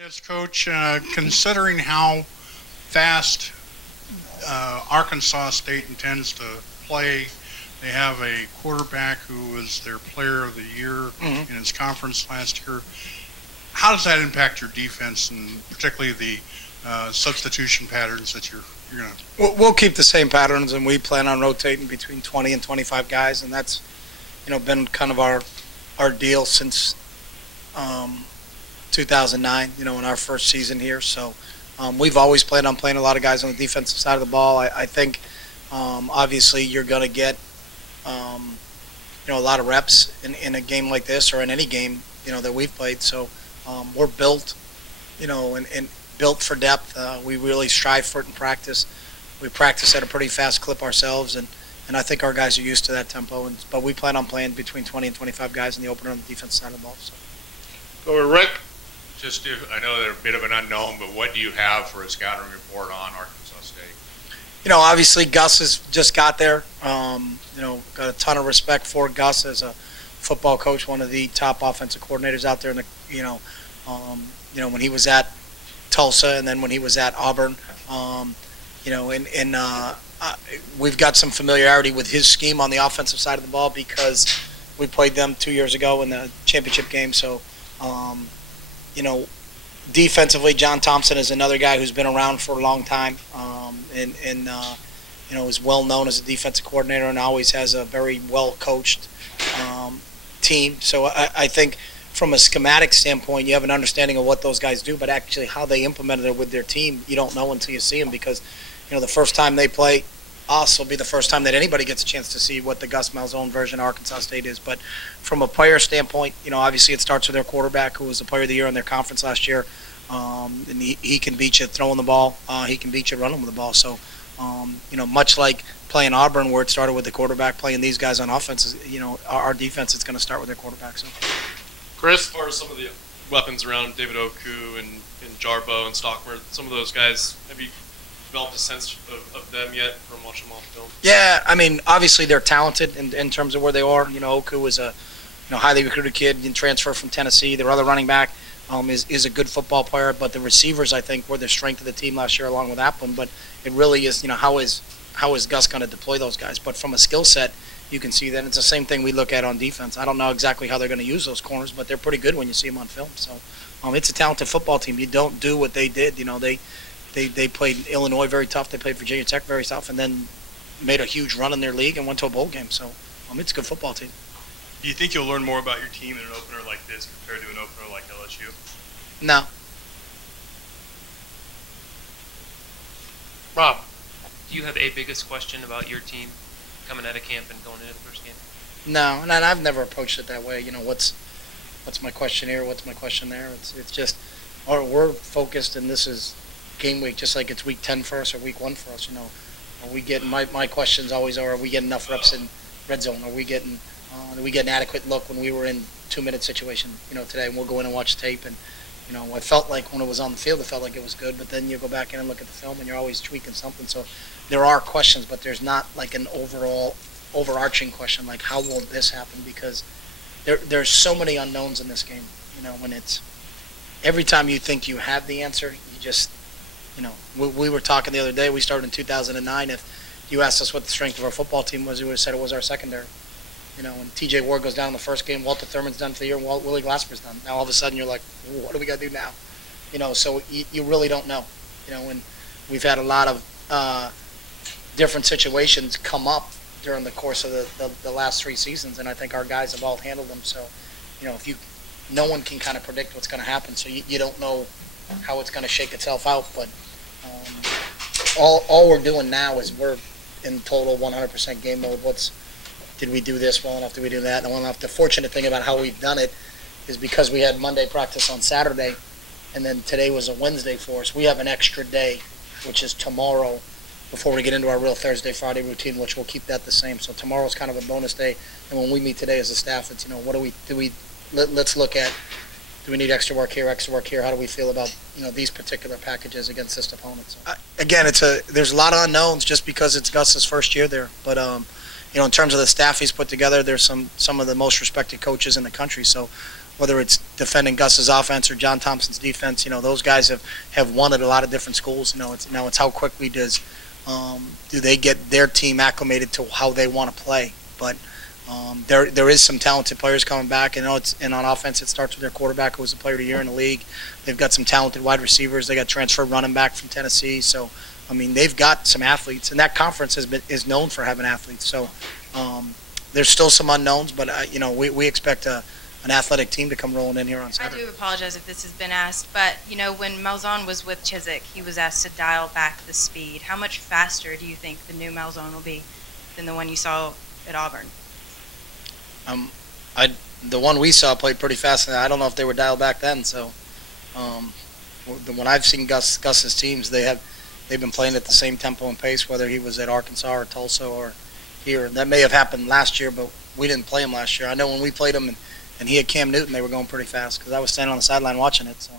Yes, Coach. Considering how fast Arkansas State intends to play, they have a quarterback who was their Player of the Year in his conference last year. How does that impact your defense, and particularly the substitution patterns that you're going to? We'll keep the same patterns, and we plan on rotating between 20 and 25 guys, and that's been kind of our deal since 2009. In our first season here. So we've always planned on playing a lot of guys on the defensive side of the ball. I think obviously you're going to get a lot of reps in a game like this, or in any game that we've played. So we're built, and built for depth. We really strive for it in practice. We practice at a pretty fast clip ourselves, and I think our guys are used to that tempo. But we plan on playing between 20 and 25 guys in the opener on the defensive side of the ball. So. Go with Rick. I know they're a bit of an unknown, but what do you have for a scouting report on Arkansas State? Obviously Gus has just got there. Got a ton of respect for Gus as a football coach, one of the top offensive coordinators out there. When he was at Tulsa, and then when he was at Auburn, we've got some familiarity with his scheme on the offensive side of the ball because we played them 2 years ago in the championship game. So, defensively, John Thompson is another guy who's been around for a long time, is well known as a defensive coordinator and always has a very well coached team. So I think from a schematic standpoint, you have an understanding of what those guys do, but actually how they implemented it with their team, you don't know until you see them, because the first time they play us will be the first time that anybody gets a chance to see what the Gus Malzahn version of Arkansas State is. But from a player standpoint, obviously it starts with their quarterback, who was the Player of the Year in their conference last year. And he can beat you throwing the ball. He can beat you running with the ball. So, much like playing Auburn, where it started with the quarterback, playing these guys on offense, our defense is going to start with their quarterback. So, Chris? As far as some of the weapons around David Oku and Jarbo and Stockmer, some of those guys, have you developed a sense of them yet from watching them on film? Yeah, obviously they're talented in terms of where they are. Oku is a highly recruited kid and transfer from Tennessee. Their other running back is a good football player, but the receivers, I think, were the strength of the team last year along with Applin. But it really is, how is Gus going to deploy those guys? But from a skill set, you can see that it's the same thing we look at on defense. I don't know exactly how they're going to use those corners, but they're pretty good when you see them on film. So it's a talented football team. You don't do what they did. They played Illinois very tough. They played Virginia Tech very tough, and then made a huge run in their league and went to a bowl game. So it's a good football team. Do you think you'll learn more about your team in an opener like this compared to an opener like LSU? No. Rob. Do you have a biggest question about your team coming out of camp and going into the first game? No, and I've never approached it that way. What's my question here? What's my question there? It's just, we're focused, and this is game week, just like it's week 10 for us or week 1 for us. Are we getting, my questions always are we getting enough reps in red zone? Are we getting an adequate look when we were in 2-minute situation, today? And we'll go in and watch tape, and I felt like when it was on the field, it felt like it was good, but then you go back in and look at the film, and you're always tweaking something. So there are questions, but there's not like an overarching question like how will this happen, because there's so many unknowns in this game. When it's every time you think you have the answer, you just we were talking the other day. We started in 2009. If you asked us what the strength of our football team was, we would have said it was our secondary. When T.J. Ward goes down in the first game, Walter Thurman's done for the year, and Willie Glasper's done. Now all of a sudden you're like, what do we got to do now? So you really don't know. And we've had a lot of different situations come up during the course of the last 3 seasons, and I think our guys have all handled them. So, no one can kind of predict what's going to happen, so you don't know how it's going to shake itself out. But all we're doing now is we're in total 100% game mode. Did we do this well enough? Did we do that well enough? The fortunate thing about how we've done it is because we had Monday practice on Saturday, and then today was a Wednesday for us. We have an extra day, which is tomorrow, before we get into our real Thursday, Friday routine, which we'll keep that the same. So tomorrow's kind of a bonus day, and when we meet today as a staff, it's let's look at, do we need extra work here, how do we feel about these particular packages against this opponent? So, again, there's a lot of unknowns just because it's Gus's first year there, but in terms of the staff he's put together, there's some of the most respected coaches in the country. So whether it's defending Gus's offense or John Thompson's defense, those guys have won at a lot of different schools. It's how quickly do they get their team acclimated to how they want to play. But there is some talented players coming back, and on offense it starts with their quarterback, who was the player of the year in the league. They've got some talented wide receivers. They got transferred running back from Tennessee. So they've got some athletes, and that conference is known for having athletes. So there's still some unknowns, but we expect an athletic team to come rolling in here on I Saturday. do apologize if this has been asked, but when Malzahn was with Chiswick, he was asked to dial back the speed. How much faster do you think the new Malzahn will be than the one you saw at Auburn? The one we saw played pretty fast, and I don't know if they were dialed back then. So when I've seen Gus's teams, they've been playing at the same tempo and pace, whether he was at Arkansas or Tulsa or here. That may have happened last year, but we didn't play him last year. I know when we played him and he had Cam Newton, they were going pretty fast because I was standing on the sideline watching it. So.